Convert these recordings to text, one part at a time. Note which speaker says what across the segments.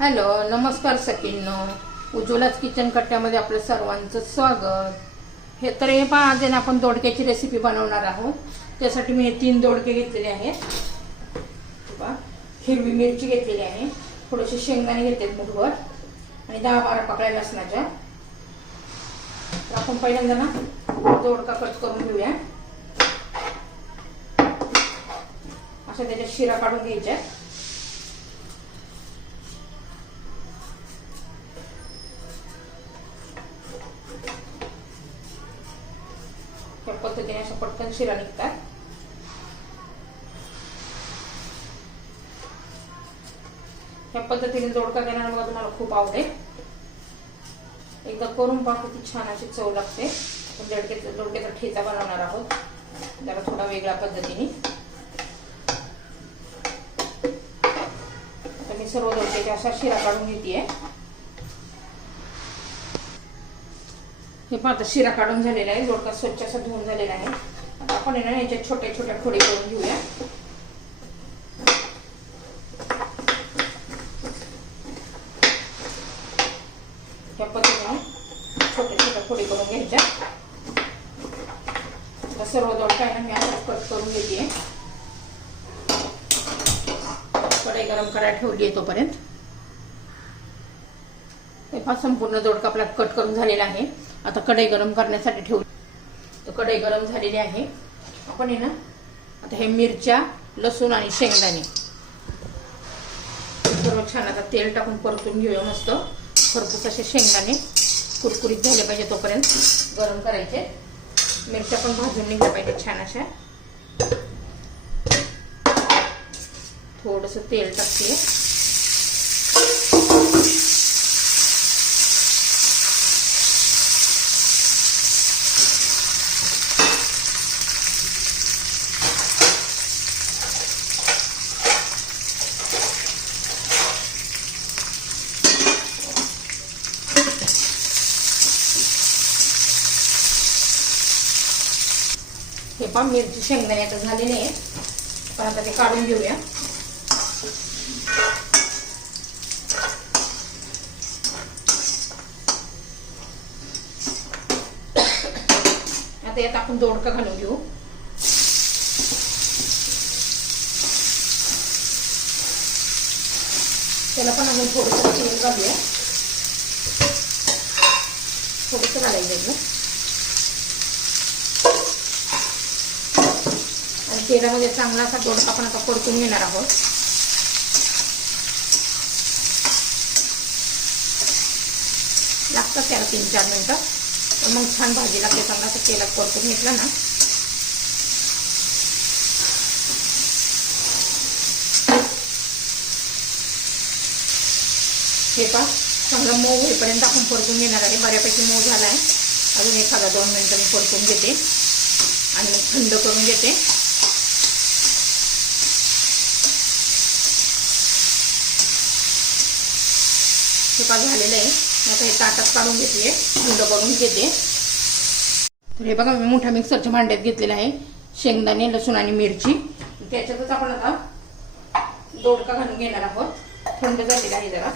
Speaker 1: Hello नमस्कार सखींनो. उज्ज्वलाच kitchen कट्ट्यामध्ये आपलं सर्वांचं स्वागत. हे तर हे पहा आज आपण दोडक्याची रेसिपी बनवणार आहोत. त्यासाठी मी हे तीन दोडके घेतलेले आहेत. बा हिरवी मिरची घेतलेली आहे. थोडेसे शेंगदाणे घेतलेत मुठभर. आणि दहा बारा पकड्या लसणाच्या. तर आपण पहिल्यांदा ना दोडका कट करून घेऊया. अशा त्याच्या शिरा काढून घ्यायच्या. पद्धतीने शिरा निघतात ह्या पद्धतीने जोडका केल्यानं बघा तुम्हाला खूप आवडेल. एकदा करून पहा किती छान अशी चव लागते. आपण जडक्याचा जोडक्याचा ठेचा बनवणार आहोत. जरा थोडा वेगळ्या पद्धतीने. आता मी सर्व दोडक्याच्या अशा शिरा काढून घेते हे पहा शिरा काढून झालेला आहे. जोडका स्वच्छ असा धुवून झालेला आहे. आपण आहे ना याच्यात छोट्या छोट्या फोडी करून घेऊया. या पद्धतीने छोट्या छोट्या फोडी करून घ्यायच्या. सर्व दोन काय ना मी आता कट करून घेते. कढई गरम करायला ठेवली आहे तोपर्यंत. हे संपूर्ण दोडका आपला कट करून झालेला आहे. आता कढई गरम करण्यासाठी ठेवली. तर कढई गरम झालेली आहे. आपण आहे ना आता हे मिरच्या लसूण आणि शेंगदाणे सर्व छान आता तेल टाकून परतून घेऊया मस्त खरपूस असे शेंगदाणे कुरकुरीत झाले पाहिजे तोपर्यंत गरम करायचे मिरच्या पण भाजून निघल्या पाहिजे छान अशा थोडस तेल टाकते हे पहा मिरची शेंगदाणे आता झालेले आहे पण आता ते काढून घेऊया. आता यात आपण दोडका घालून घेऊ. त्याला पण आपण थोडस तेल घालूया. थोडस घालायचं तेलामध्ये चांगला असा दोडका आपण आता परतून घेणार आहोत. लागतात त्याला तीन चार मिनटं. तर मग छान भाजी लागते चांगला असं तेलात परतून घेतलं ना. हे पा चांगलं मऊ होईपर्यंत आपण परतून घेणार आहे. बऱ्यापैकी मऊ झाला आहे. अजून एखादा दोन मिनटं मी परतून घेते. आणि थंड करून घेते. हे झालेलं आहे. मी आता हे ताटात काढून घेते थंड करून घेते. तर हे बघा मी मोठ्या मिक्सरच्या भांड्यात घेतलेलं आहे. शेंगदाणे लसूण आणि मिरची. त्याच्यातच आपण आता दोडका घालून घेणार आहोत. थंड झालेला आहे जरा.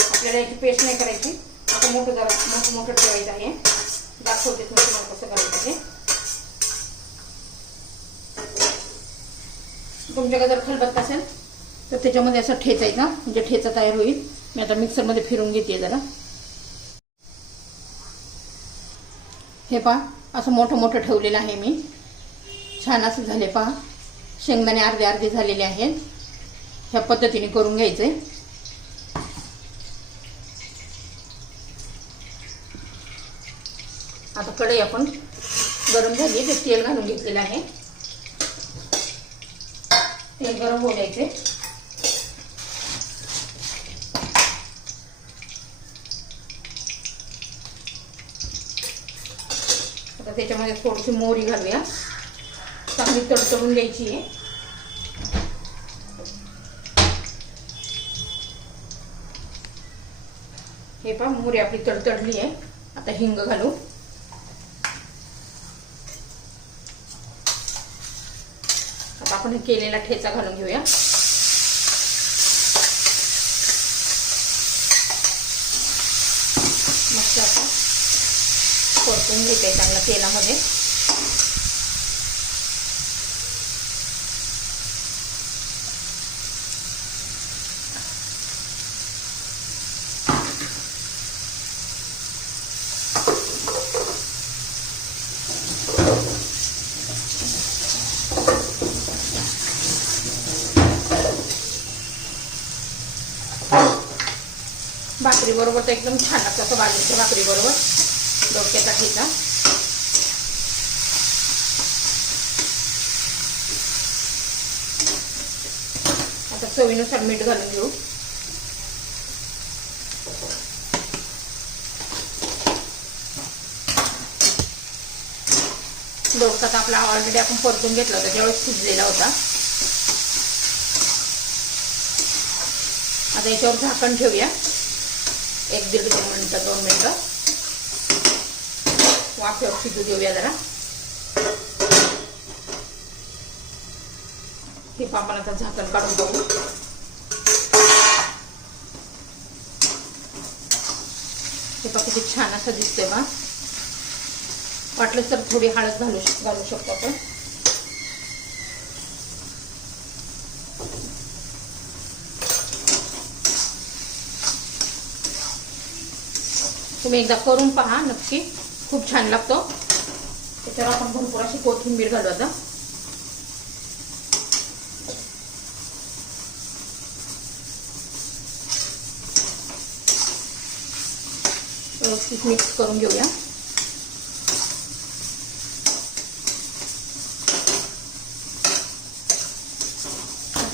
Speaker 1: आपल्याला याची पेस्ट नाही करायची. आता मोठं जरा मोठं मोठं ठेवायचं आहे. दाखवते तुम्हाला कसं करायचं ते तुमच्याकडे जर खलबत्ता असेल तर त्याच्यामध्ये असं ठेचायचा म्हणजे ठेचा तयार होईल. मी आता मिक्सरमध्ये फिरून घेते जरा. हे पहा असं मोठं मोठं ठेवलेलं आहे मी. छान असं झाले पहा. शेंगदाणे अर्धे अर्धे झालेले आहेत. ह्या पद्धतीने करून घ्यायचे आता कढई आपण गरम झाली तर तेल घालून घेतलेलं आहे. तेल गरम होऊ द्यायचे त्याच्यामध्ये थोडीशी मोहरी घालूया. चांगली तडतडून द्यायची आहे. हे पहा मोहरी आपली तडतडली आहे. आता हिंग घालू. आता आपण केलेला ठेचा घालून घेऊया मस्त आता परतून घेते चांगला तेलामध्ये भाकरी बरोबर तर एकदम छान लागतं असं बाजरीच्या भाकरी बरोबर डोक्याचा ठेचा. आता चवीनुसार मीठ घालून घेऊ. दोडका तर आपला ऑलरेडी आपण परतून घेतला होता त्यावेळेस शिजलेला होता. आता याच्यावर झाकण ठेवूया. एक दीड दोन मिनटं दोन मिनटं. वाफेवर शिजू देऊया जरा. हे आपण आता झाकण काढून बघू. हे पा किती छान असं दिसते बा. वाटलं तर थोडी हळद घालू घालू शकतो आपण. तुम्ही एकदा करून पहा नक्की. खूप छान लागतो. त्याच्यावर आपण भरपूर अशी कोथिंबीर घालू आता. व्यवस्थित मिक्स करून घेऊया.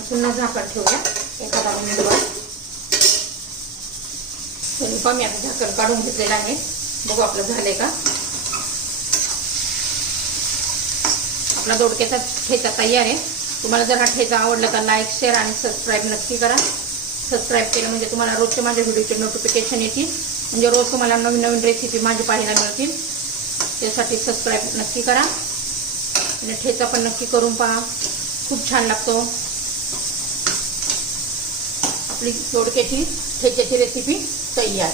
Speaker 1: पुन्हा झाकण ठेवूया. एखादा मिनिटवर तरी मी आता झाकण काढून घेतलेलं आहे. बघू आपलं झालंय का? आपला दोडक्याचा ठेचा तयार आहे. तुम्हाला जर हा ठेचा आवडला तर लाईक शेअर आणि सबस्क्राईब नक्की करा. सबस्क्राईब केलं म्हणजे तुम्हाला रोजचे माझ्या व्हिडिओचे नोटिफिकेशन येतील. म्हणजे रोज तुम्हाला नवीन नवीन रेसिपी माझी पाहायला मिळतील. त्यासाठी सबस्क्राईब नक्की करा. आणि ठेचा पण नक्की करून पहा. खूप छान लागतो. आपली दोडक्याची ठेच्याची रेसिपी तयार.